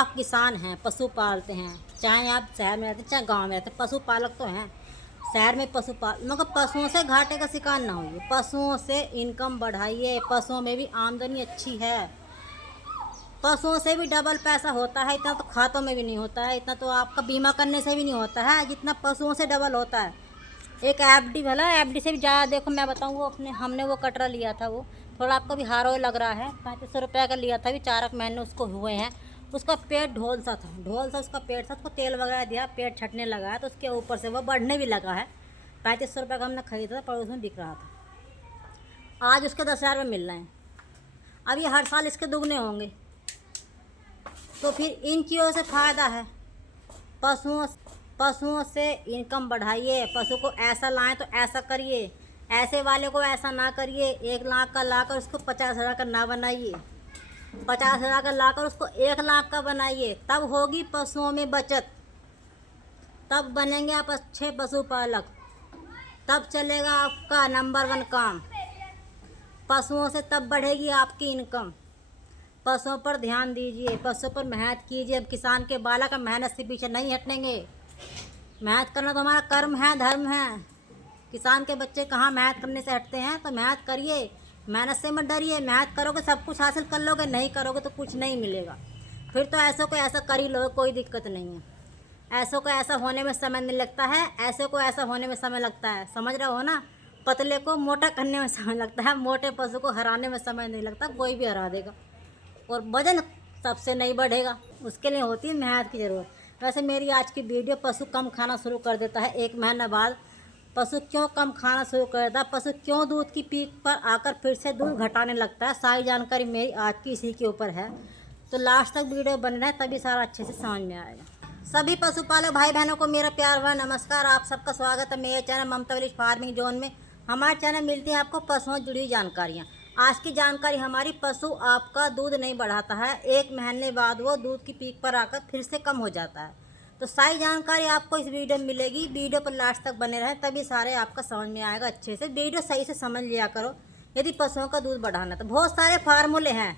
आप किसान हैं, पशु पालते हैं, चाहे आप शहर में रहते हैं चाहे गांव में रहते हैं, पशुपालक तो हैं। शहर में पशुपाल मगर पशुओं से घाटे का शिकार ना होइए, पशुओं से इनकम बढ़ाइए। पशुओं में भी आमदनी अच्छी है, पशुओं से भी डबल पैसा होता है। इतना तो खातों में भी नहीं होता है, इतना तो आपका बीमा करने से भी नहीं होता है जितना पशुओं से डबल होता है। एक एफडी भला, एफडी से भी ज़्यादा। देखो मैं बताऊँ, वो हमने वो कटरा लिया था, वो थोड़ा आपको भी हारो लग रहा है, 3500 रुपये का लिया था, अभी 4 महीने उसको हुए हैं। उसका पेट ढोल सा था, ढोल सा उसका पेट था। उसको तेल वगैरह दिया, पेट छटने लगा है, तो उसके ऊपर से वो बढ़ने भी लगा है। 3500 रुपये का हमने खरीदा था, पड़ोस में बिक रहा था। आज उसके 10,000 रुपये मिल रहे हैं। अब ये हर साल इसके दुगने होंगे, तो फिर इन चीज़ों से फ़ायदा है। पशुओं से इनकम बढ़ाइए। पशु को ऐसा लाएं तो ऐसा करिए, ऐसे वाले को ऐसा ना करिए। 1 लाख का लाकर उसको 50,000 का ना बनाइए, 50,000 का लाकर उसको 1 लाख का बनाइए। तब होगी पशुओं में बचत, तब बनेंगे आप अच्छे पशुपालक, तब चलेगा आपका नंबर 1 काम। पशुओं से तब बढ़ेगी आपकी इनकम। पशुओं पर ध्यान दीजिए, पशुओं पर मेहनत कीजिए। अब किसान के बालक मेहनत से पीछे नहीं हटेंगे। मेहनत करना तो हमारा कर्म है, धर्म है। किसान के बच्चे कहाँ मेहनत करने से हटते हैं? तो मेहनत करिए, मेहनत से मत डरिए। मेहनत करोगे सब कुछ हासिल कर लोगे, नहीं करोगे तो कुछ नहीं मिलेगा। फिर तो ऐसों को ऐसा कर ही लो, कोई दिक्कत नहीं है। ऐसों को ऐसा होने में समय नहीं लगता है, ऐसे को ऐसा होने में समय लगता है। समझ रहे हो ना? पतले को मोटा करने में समय लगता है, मोटे पशु को हराने में समय नहीं लगता। कोई भी हरा देगा और वजन सबसे नहीं बढ़ेगा, उसके लिए होती है मेहनत की ज़रूरत। वैसे मेरी आज की वीडियो, पशु कम खाना शुरू कर देता है 1 महीने बाद, पशु क्यों कम खाना शुरू कर देता है, पशु क्यों दूध की पीक पर आकर फिर से दूध घटाने लगता है, सारी जानकारी मेरी आज की इसी के ऊपर है। तो लास्ट तक वीडियो बन रहा है, तभी सारा अच्छे से समझ में आएगा। सभी पशुपालक भाई बहनों को मेरा प्यार भरा नमस्कार। आप सबका स्वागत है मेरे चैनल ममता विलेज फार्मिंग जोन में। हमारे चैनल मिलती है आपको पशुओं से जुड़ी जानकारियाँ। आज की जानकारी हमारी, पशु आपका दूध नहीं बढ़ाता है, 1 महीने बाद वो दूध की पीक पर आकर फिर से कम हो जाता है। तो सारी जानकारी आपको इस वीडियो में मिलेगी। वीडियो पर लास्ट तक बने रहें, तभी सारे आपका समझ में आएगा अच्छे से। वीडियो सही से समझ लिया करो यदि पशुओं का दूध बढ़ाना। तो बहुत सारे फार्मूले हैं,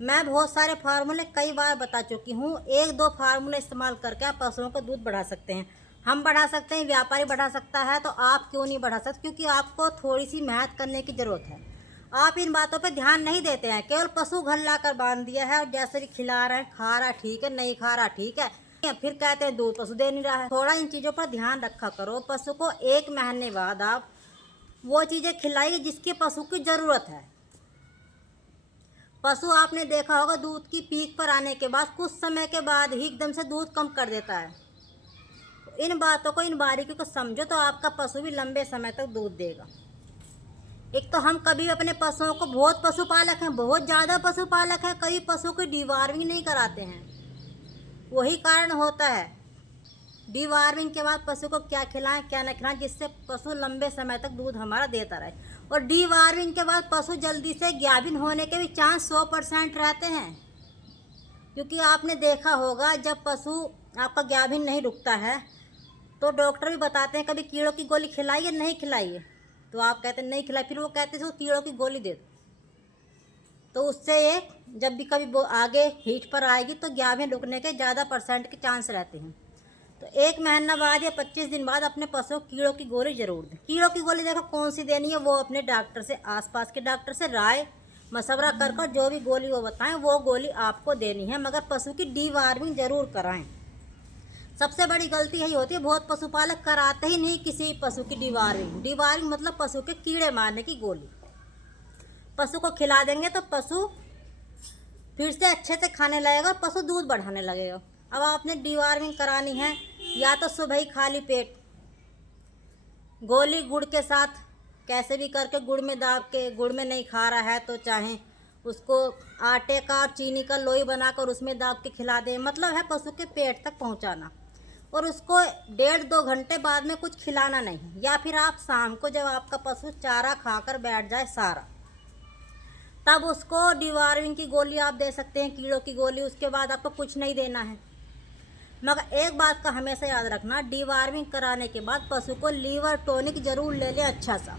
मैं बहुत सारे फार्मूले कई बार बता चुकी हूँ। 1-2 फार्मूले इस्तेमाल करके आप पशुओं का दूध बढ़ा सकते हैं। हम बढ़ा सकते हैं, व्यापारी बढ़ा सकता है, तो आप क्यों नहीं बढ़ा सकते? क्योंकि आपको थोड़ी सी मेहनत करने की ज़रूरत है। आप इन बातों पे ध्यान नहीं देते हैं, केवल पशु घर लाकर बांध दिया है और जैसे भी खिला रहे हैं, खा रहा ठीक है, नहीं खा रहा ठीक है, फिर कहते हैं दूध पशु दे नहीं रहा है। थोड़ा इन चीज़ों पर ध्यान रखा करो। पशु को 1 महीने बाद आप वो चीज़ें खिलाइए जिसकी पशु की ज़रूरत है। पशु आपने देखा होगा दूध की पीक पर आने के बाद कुछ समय के बाद ही एकदम से दूध कम कर देता है। तो इन बातों को, इन बारीकियों को समझो तो आपका पशु भी लंबे समय तक दूध देगा। एक तो हम कभी अपने पशुओं को, बहुत पशुपालक हैं, बहुत ज़्यादा पशुपालक हैं, कभी पशु की डीवार्मिंग नहीं कराते हैं। वही कारण होता है। डीवार्मिंग के बाद पशु को क्या खिलाएं क्या न खिलाएं, जिससे पशु लंबे समय तक दूध हमारा देता रहे। और डीवार्मिंग के बाद पशु जल्दी से गाभिन होने के भी चांस 100% रहते हैं। क्योंकि आपने देखा होगा जब पशु आपका गाभिन नहीं रुकता है तो डॉक्टर भी बताते हैं कभी कीड़ों की गोली खिलाइए, नहीं खिलाइए, तो आप कहते हैं नहीं खिलाई, फिर वो कहते हैं कीड़ों की गोली दे दो। तो उससे ये जब भी कभी वो आगे हीट पर आएगी तो गाभिन रुकने के ज़्यादा % के चांस रहते हैं। तो 1 महीना बाद या 25 दिन बाद अपने पशु को कीड़ों की गोली जरूर दें। कीड़ों की गोली देखो कौन सी देनी है, वो अपने डॉक्टर से, आसपास के डॉक्टर से राय मशवरा कर जो भी गोली वो बताएं वो गोली आपको देनी है, मगर पशु की डीवार्मिंग जरूर कराएं। सबसे बड़ी गलती यही होती है, बहुत पशुपालक कराते ही नहीं किसी पशु की डीवार्मिंग। डीवार्मिंग मतलब पशु के कीड़े मारने की गोली। पशु को खिला देंगे तो पशु फिर से अच्छे से खाने लगेगा, पशु दूध बढ़ाने लगेगा। अब आपने डीवार्मिंग करानी है, या तो सुबह ही खाली पेट गोली गुड़ के साथ, कैसे भी करके गुड़ में दाब के, गुड़ में नहीं खा रहा है तो चाहे उसको आटे का और चीनी का लोई बनाकर उसमें दाब के खिला दें। मतलब है पशु के पेट तक पहुंचाना, और उसको 1.5-2 घंटे बाद में कुछ खिलाना नहीं। या फिर आप शाम को जब आपका पशु चारा खाकर बैठ जाए सारा, तब उसको डीवार्मिंग की गोली आप दे सकते हैं, कीड़ों की गोली। उसके बाद आपको कुछ नहीं देना है। मगर एक बात का हमेशा याद रखना, डीवार्मिंग कराने के बाद पशु को लीवर टॉनिक जरूर ले लें अच्छा सा।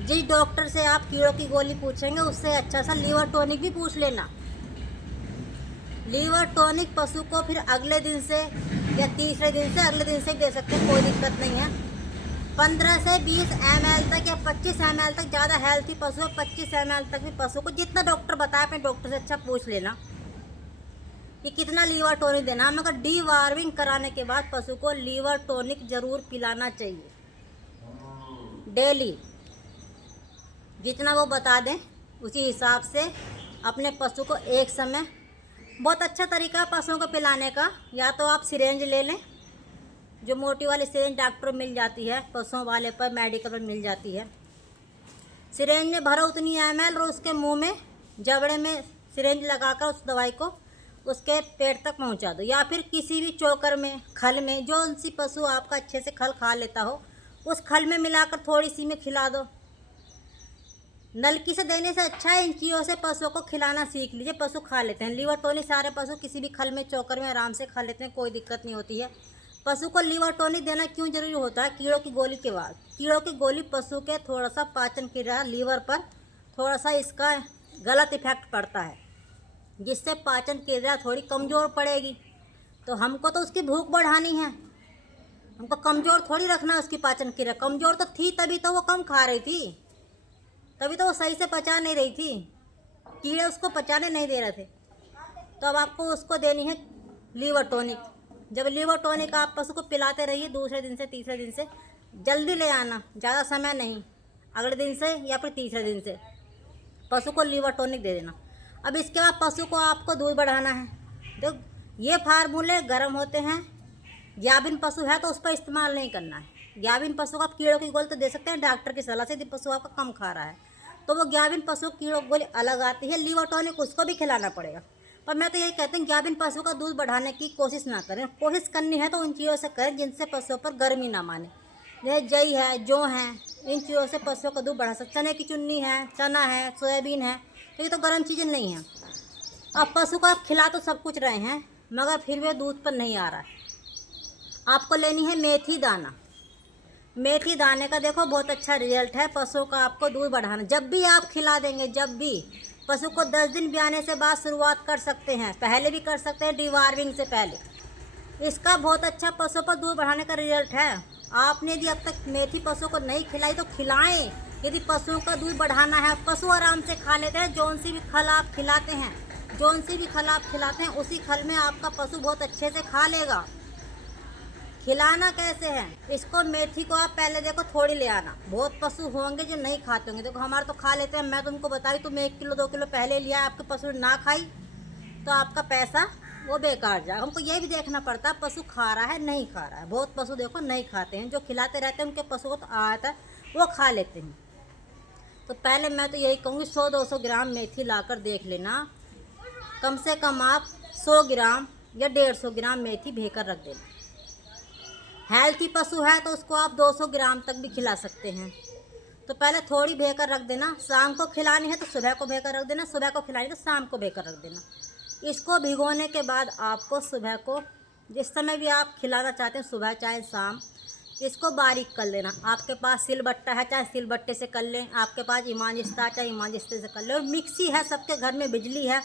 जिस डॉक्टर से आप कीड़ों की गोली पूछेंगे उससे अच्छा सा लीवर टॉनिक भी पूछ लेना। लीवर टॉनिक पशु को फिर अगले दिन से या तीसरे दिन से अगले दिन से दे सकते हैं, कोई दिक्कत नहीं है। 15 से 20 ml तक या 25 ml तक, ज़्यादा हेल्थी पशु है 25 ml तक भी पशु को, जितना डॉक्टर बताए अपने डॉक्टर से अच्छा पूछ लेना कि कितना लीवर टॉनिक देना। मगर डीवार्मिंग कराने के बाद पशु को लीवर टॉनिक ज़रूर पिलाना चाहिए डेली, जितना वो बता दें उसी हिसाब से अपने पशु को एक समय। बहुत अच्छा तरीका है पशुओं को पिलाने का, या तो आप सिरेंज ले लें, जो मोटी वाली सिरेंज डॉक्टर मिल जाती है, पशुओं वाले पर मेडिकल पर मिल जाती है। सिरेंज में भरो उतनी ml और उसके मुंह में जबड़े में सिरेंज लगाकर उस दवाई को उसके पेट तक पहुंचा दो, या फिर किसी भी चोकर में, खल में, जो उनसी पशु आपका अच्छे से खल खा लेता हो उस खल में मिलाकर थोड़ी सी में खिला दो। नलकी से देने से अच्छा है इन चीज़ों से पशुओं को खिलाना सीख लीजिए, पशु खा लेते हैं। लीवर टॉनिक सारे पशु किसी भी खल में, चोकर में आराम से खा लेते हैं, कोई दिक्कत नहीं होती है। पशु को लीवर टॉनिक देना क्यों जरूरी होता है? कीड़ों की गोली के बाद। कीड़ों की गोली पशु के थोड़ा सा पाचन क्रिया, लीवर पर थोड़ा सा इसका गलत इफेक्ट पड़ता है, जिससे पाचन क्रिया थोड़ी कमज़ोर पड़ेगी। तो हमको तो उसकी भूख बढ़ानी है, हमको कमज़ोर थोड़ी रखना है उसकी पाचन क्रिया। कमज़ोर तो थी तभी तो वो कम खा रही थी, तभी तो वो सही से पचा नहीं रही थी, कीड़े उसको पचाने नहीं दे रहे थे। तो अब आपको उसको देनी है लीवर टॉनिक। जब लीवर टॉनिक आप पशु को पिलाते रहिए, दूसरे दिन से तीसरे दिन से जल्दी ले आना, ज़्यादा समय नहीं, अगले दिन से या फिर तीसरे दिन से पशु को लीवर टॉनिक दे देना। अब इसके बाद पशु को आपको दूध बढ़ाना है। तो ये फार्मूले गर्म होते हैं, गाभिन पशु है तो उस पर इस्तेमाल नहीं करना है। गाभिन पशु को आप कीड़ों की गोली तो दे सकते हैं डॉक्टर की सलाह से, यदि पशु आपका कम खा रहा है तो वो गाभिन पशु कीड़ों की गोली अलग आती है, लीवर टॉनिक उसको भी खिलाना पड़ेगा। पर मैं तो यही कहती हूँ गाभिन पशु का दूध बढ़ाने की कोशिश ना करें, कोशिश करनी है तो उन चीज़ों से करें जिनसे पशुओं पर गर्मी ना माने, जैसे जई है, जौ है, इन चीज़ों से पशुओं का दूध बढ़ा सकते। चने की चुन्नी है, चना है, सोयाबीन है, तो ये तो गर्म चीज़ें नहीं हैं। अब पशु को आप खिला तो सब कुछ रहे हैं मगर फिर भी दूध पर नहीं आ रहा है। आपको लेनी है मेथी दाना। मेथी दाने का देखो बहुत अच्छा रिजल्ट है पशुओं का आपको दूध बढ़ाना। जब भी आप खिला देंगे, जब भी पशु को 10 दिन ब्याने से बाद शुरुआत कर सकते हैं, पहले भी कर सकते हैं, डीवार्मिंग से पहले। इसका बहुत अच्छा पशु पर दूध बढ़ाने का रिजल्ट है। आपने यदि अब तक मेथी पशु को नहीं खिलाई तो खिलाएं। यदि पशुओं का दूध बढ़ाना है, पशु आराम से खा लेते हैं, जौन सी भी खल आप खिलाते हैं, जौन सी भी खल आप खिलाते हैं उसी खल में आपका पशु बहुत अच्छे से खा लेगा। खिलाना कैसे है? इसको मेथी को आप पहले देखो थोड़ी ले आना। बहुत पशु होंगे जो नहीं खाते होंगे, देखो हमारे तो खा लेते हैं। मैं तुमको बताई, तुम 1 किलो 2 किलो पहले लिया, आपके पशु ने ना खाई तो आपका पैसा वो बेकार जाए। हमको ये भी देखना पड़ता है पशु खा रहा है नहीं खा रहा है। बहुत पशु देखो नहीं खाते हैं, जो खिलाते रहते हैं उनके पशु को तो आता है, वो खा लेते हैं। तो पहले मैं तो यही कहूँगी 100-200 ग्राम मेथी लाकर देख लेना। कम से कम आप 100 ग्राम या 150 ग्राम मेथी भेकर रख देना। हेल्थी पशु है तो उसको आप 200 ग्राम तक भी खिला सकते हैं। तो पहले थोड़ी भेकर रख देना, शाम को खिलानी है तो सुबह को भेकर रख देना, सुबह को खिलानी है तो शाम को भेकर रख देना। इसको भिगोने के बाद आपको सुबह को, जिस समय भी आप खिलाना चाहते हैं, सुबह चाहे शाम, इसको बारीक कर लेना। आपके पास सिलबट्टा है, चाहे सिलबट्टे से कर लें, आपके पास इमामजिस्ता चाहे इमामजिस्ते से कर लें, और मिक्सी है, सबके घर में बिजली है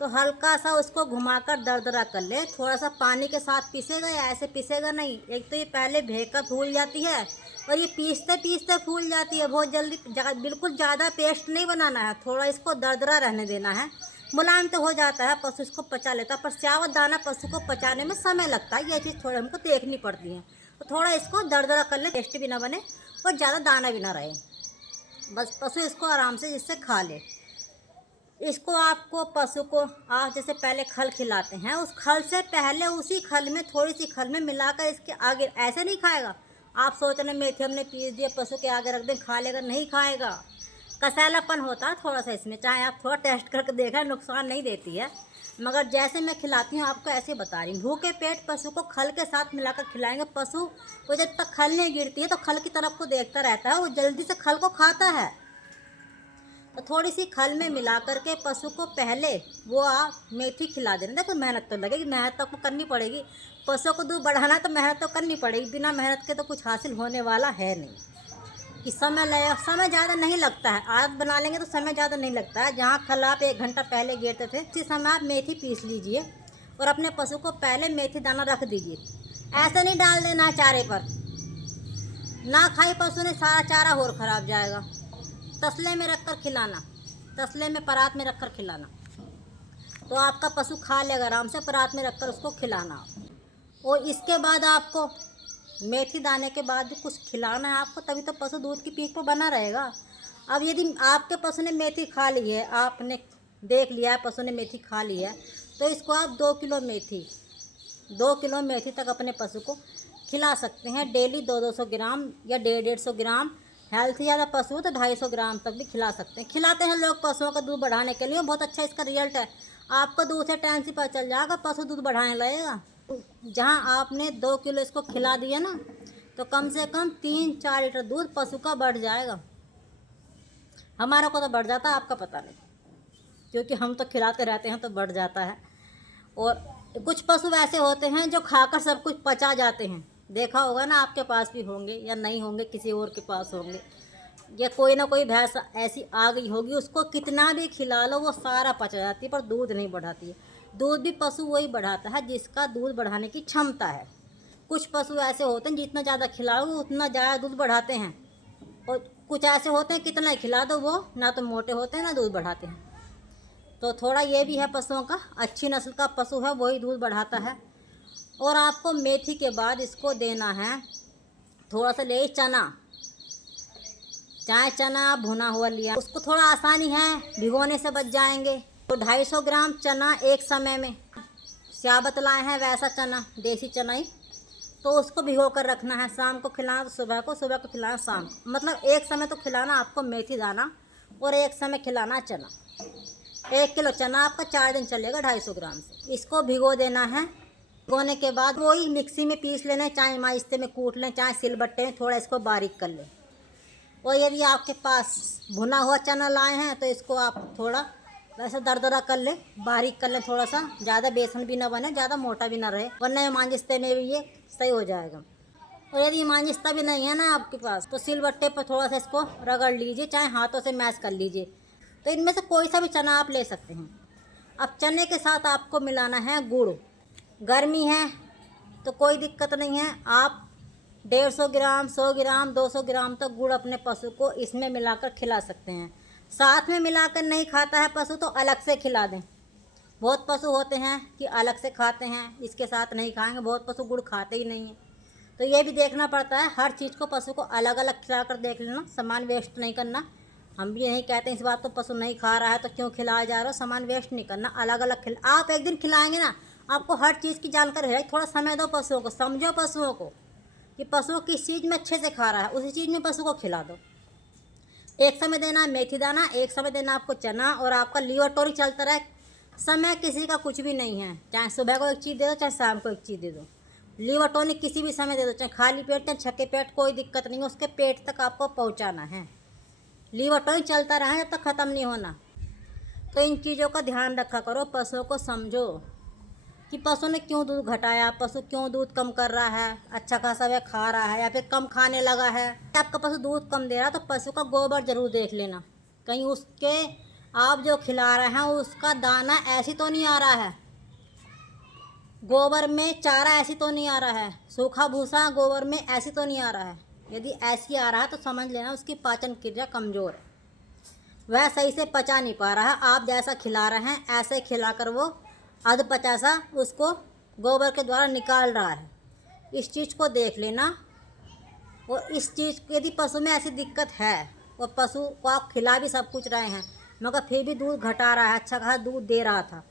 तो हल्का सा उसको घुमाकर दरदरा कर ले। थोड़ा सा पानी के साथ पीसेगा या ऐसे पीसेगा नहीं। एक तो ये पहले भेकर फूल जाती है और ये पीसते पीसते फूल जाती है बहुत जल्दी। बिल्कुल ज़्यादा पेस्ट नहीं बनाना है, थोड़ा इसको दरदरा रहने देना है। मुलायम तो हो जाता है, पशु इसको पचा लेता है, पर स्यावत दाना पशु को पचाने में समय लगता है। ये चीज़ थोड़ी हमको देखनी पड़ती है। तो थोड़ा इसको दरदरा कर ले, टेस्ट भी ना बने और ज़्यादा दाना भी ना रहे, बस पशु इसको आराम से जिससे खा ले। इसको आपको पशु को आप जैसे पहले खल खिलाते हैं, उस खल से पहले उसी खल में थोड़ी सी खल में मिलाकर इसके आगे, ऐसे नहीं खाएगा। आप सोच रहे मेथी हमने पीस दिया पशु के आगे रख दें, खा लेगा, नहीं खाएगा। कसैलापन होता है थोड़ा सा इसमें, चाहे आप थोड़ा टेस्ट करके देखा, नुकसान नहीं देती है। मगर जैसे मैं खिलाती हूँ आपको ऐसे बता रही हूँ। भूखे पेट पशु को खल के साथ मिलाकर खिलाएंगे। पशु को जब तक खल नहीं गिरती है तो खल की तरफ को देखता रहता है, वो जल्दी से खल को खाता है। तो थोड़ी सी खल में मिला करके पशु को पहले वो आप मेथी खिला देना। देखो मेहनत तो लगेगी, मेहनत तो आपको करनी पड़ेगी। पशु को दूध बढ़ाना है तो मेहनत तो करनी पड़ेगी, बिना मेहनत के तो कुछ हासिल होने वाला है नहीं। कि समय लगेगा, समय ज़्यादा नहीं लगता है, आदत बना लेंगे तो समय ज़्यादा नहीं लगता है। जहाँ खल आप 1 घंटा पहले गेरते थे, उसी समय आप मेथी पीस लीजिए और अपने पशु को पहले मेथी दाना रख दीजिए। ऐसे नहीं डाल देना है चारे पर, ना खाई पशु ने सारा चारा और ख़राब जाएगा। तसले में रख कर खिलाना, तसले में परात में रख कर खिलाना, तो आपका पशु खा लेगा आराम से। परात में रख कर उसको खिलाना। और इसके बाद आपको मेथी दाने के बाद भी कुछ खिलाना है आपको, तभी तो पशु दूध की पीठ पर बना रहेगा। अब यदि आपके पशु ने मेथी खा ली है, आपने देख लिया है पशु ने मेथी खा ली है, तो इसको आप 2 किलो मेथी तक अपने पशु को खिला सकते हैं डेली। 200 ग्राम या 150 ग्राम। हेल्थी ज़्यादा पशु तो 250 ग्राम तक भी खिला सकते हैं। खिलाते हैं लोग पशुओं का दूध बढ़ाने के लिए, बहुत अच्छा इसका रिजल्ट है। आपको दूध से टाइम से पता चल जाएगा, पशु दूध बढ़ाने लगेगा। जहाँ आपने 2 किलो इसको खिला दिया ना, तो कम से कम 3-4 लीटर दूध पशु का बढ़ जाएगा। हमारा को तो बढ़ जाता है, आपका पता नहीं, क्योंकि हम तो खिलाते रहते हैं तो बढ़ जाता है। और कुछ पशु ऐसे होते हैं जो खाकर सब कुछ पचा जाते हैं। देखा होगा ना, आपके पास भी होंगे या नहीं होंगे, किसी और के पास होंगे, या कोई ना कोई भैंस ऐसी आ गई होगी, उसको कितना भी खिला लो वो सारा पच जाती है, पर दूध नहीं बढ़ाती है। दूध भी पशु वही बढ़ाता है जिसका दूध बढ़ाने की क्षमता है। कुछ पशु ऐसे होते हैं जितना ज़्यादा खिलाओगे उतना ज़्यादा दूध बढ़ाते हैं, और कुछ ऐसे होते हैं कितना खिला दो वो ना तो मोटे होते हैं ना दूध बढ़ाते हैं। तो थोड़ा ये भी है पशुओं का, अच्छी नस्ल का पशु है वही दूध बढ़ाता है। और आपको मेथी के बाद इसको देना है थोड़ा सा ले चना, चाहे चना आप भुना हुआ लिया, उसको थोड़ा आसानी है, भिगोने से बच जाएंगे। तो 250 ग्राम चना एक समय में, स्याबत लाए हैं वैसा चना, देसी चना ही, तो उसको भिगो कर रखना है। शाम को खिलाना तो सुबह को खिलाना शाम को, मतलब एक समय तो खिलाना आपको मेथी दाना और एक समय खिलाना चना। 1 किलो चना आपका 4 दिन चलेगा 250 ग्राम से। इसको भिगो देना है। भिगोने के बाद वही मिक्सी में पीस लेना है, चाहे माइस्ते में कूट लें, चाहे सिलबट्टे में थोड़ा इसको बारीक कर लें। और यदि आपके पास भुना हुआ चना लाए हैं तो इसको आप थोड़ा वैसे दरदरा कर लें, बारीक कर लें थोड़ा सा, ज़्यादा बेसन भी ना बने, ज़्यादा मोटा भी ना रहे, वरना मांजिस्ते में भी ये सही हो जाएगा। और यदि मांजिस्ता भी नहीं है ना आपके पास, तो सिलबट्टे पर थोड़ा सा इसको रगड़ लीजिए, चाहे हाथों से मैश कर लीजिए। तो इनमें से कोई सा भी चना आप ले सकते हैं। अब चने के साथ आपको मिलाना है गुड़। गर्मी है तो कोई दिक्कत नहीं है, आप 150 ग्राम, 100 ग्राम, 200 ग्राम तक गुड़ अपने पशु को इसमें मिलाकर खिला सकते हैं। साथ में मिलाकर नहीं खाता है पशु तो अलग से खिला दें। बहुत पशु होते हैं कि अलग से खाते हैं, इसके साथ नहीं खाएंगे, बहुत पशु गुड़ खाते ही नहीं हैं। तो ये भी देखना पड़ता है, हर चीज़ को पशु को अलग अलग खिला कर देख लेना, सामान वेस्ट नहीं करना। हम भी नहीं कहते इस बात तो पशु नहीं खा रहा है तो क्यों खिलाया जा रहा है, सामान वेस्ट नहीं करना, अलग अलग खिला। आप एक दिन खिलाएंगे ना, आपको हर चीज़ की जानकारी है। थोड़ा समय दो पशुओं को, समझो पशुओं को कि पशु किस चीज़ में अच्छे से खा रहा है, उसी चीज़ में पशु को खिला दो। एक समय देना मेथी दाना, एक समय देना आपको चना, और आपका लीवर टोरी चलता रहे। समय किसी का कुछ भी नहीं है, चाहे सुबह को एक चीज़ दे दो, चाहे शाम को एक चीज़ दे दो। लीवर टोनिक किसी भी समय दे दो, चाहे खाली पेट चाहे छके पेट, कोई दिक्कत नहीं है, उसके पेट तक आपको पहुंचाना है। लीवर टोनिक चलता रहा है जब तक ख़त्म नहीं होना। तो इन चीज़ों का ध्यान रखा करो, पशुओं को समझो कि पशु ने क्यों दूध घटाया, पशु क्यों दूध कम कर रहा है, अच्छा खासा वह खा रहा है या फिर कम खाने लगा है। आपका पशु दूध कम दे रहा है तो पशु का गोबर जरूर देख लेना, कहीं उसके आप जो खिला रहे हैं उसका दाना ऐसी तो नहीं आ रहा है, गोबर में चारा ऐसी तो नहीं आ रहा है, सूखा भूसा गोबर में ऐसी तो नहीं आ रहा है। यदि ऐसी आ रहा है तो समझ लेना उसकी पाचन क्रिया कमज़ोर है, वह सही से पचा नहीं पा रहा है। आप जैसा खिला रहे हैं ऐसे खिलाकर वो अध पचासा उसको गोबर के द्वारा निकाल रहा है। इस चीज़ को देख लेना। और इस चीज़ यदि पशु में ऐसी दिक्कत है और पशु को आप खिला भी सब कुछ रहे हैं मगर फिर भी दूध घटा रहा है, अच्छा खासा दूध दे रहा था,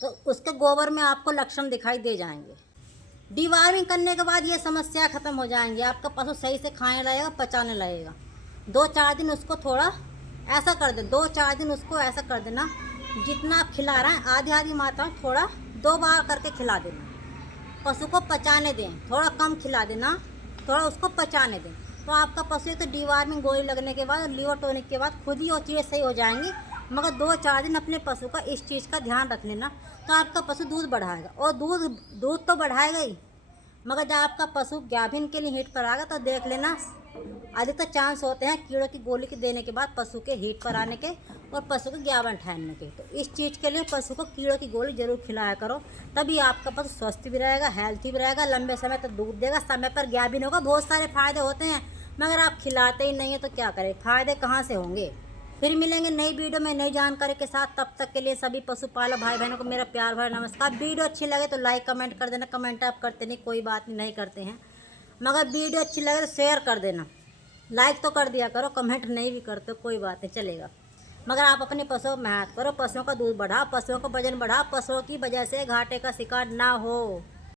तो उसके गोबर में आपको लक्षण दिखाई दे जाएंगे। डिवार्मिंग करने के बाद ये समस्या ख़त्म हो जाएंगी, आपका पशु सही से खाने लगेगा, पचाने लगेगा। 2-4 दिन उसको थोड़ा ऐसा कर दे, 2-4 दिन उसको ऐसा कर देना, जितना आप खिला रहे हैं आधी आधी मात्रा में थोड़ा 2 बार करके खिला देना। पशु को पचाने दें, थोड़ा कम खिला देना, थोड़ा उसको पचाने दें। तो आपका पशु तो डिवार्मिंग गोली लगने के बाद और लीवर टॉनिक के बाद खुद ही वो चीज़ें सही हो जाएंगी। मगर 2-4 दिन अपने पशु का इस चीज़ का ध्यान रख लेना, तो आपका पशु दूध बढ़ाएगा। और दूध तो बढ़ाएगा ही, मगर जब आपका पशु गाभिन के लिए हीट पर आएगा तो देख लेना, अधिकतर चांस होते हैं कीड़ों की गोली के देने के बाद पशु के हीट पर आने के और पशु के गाभिन ठहरने के। तो इस चीज़ के लिए पशु को कीड़ों की गोली जरूर खिलाया करो, तभी आपका पशु स्वस्थ भी रहेगा, हेल्थी भी रहेगा, लंबे समय तक दूध देगा, समय पर गाभिन होगा। बहुत सारे फायदे होते हैं, मगर आप खिलाते ही नहीं है तो क्या करें, फायदे कहाँ से होंगे। फिर मिलेंगे नई वीडियो में नई जानकारी के साथ। तब तक के लिए सभी पशुपालक भाई बहनों को मेरा प्यार भरा नमस्कार। वीडियो अच्छी लगे तो लाइक कमेंट कर देना। कमेंट आप करते नहीं, कोई बात नहीं करते हैं, मगर वीडियो अच्छी लगे तो शेयर कर देना। लाइक तो कर दिया करो, कमेंट नहीं भी करते कोई बात नहीं चलेगा, मगर आप अपने पशुओं को मेहनत करो, पशुओं का दूध बढ़ाओ, पशुओं का वजन बढ़ाओ, पशुओं की वजह से घाटे का शिकार ना हो।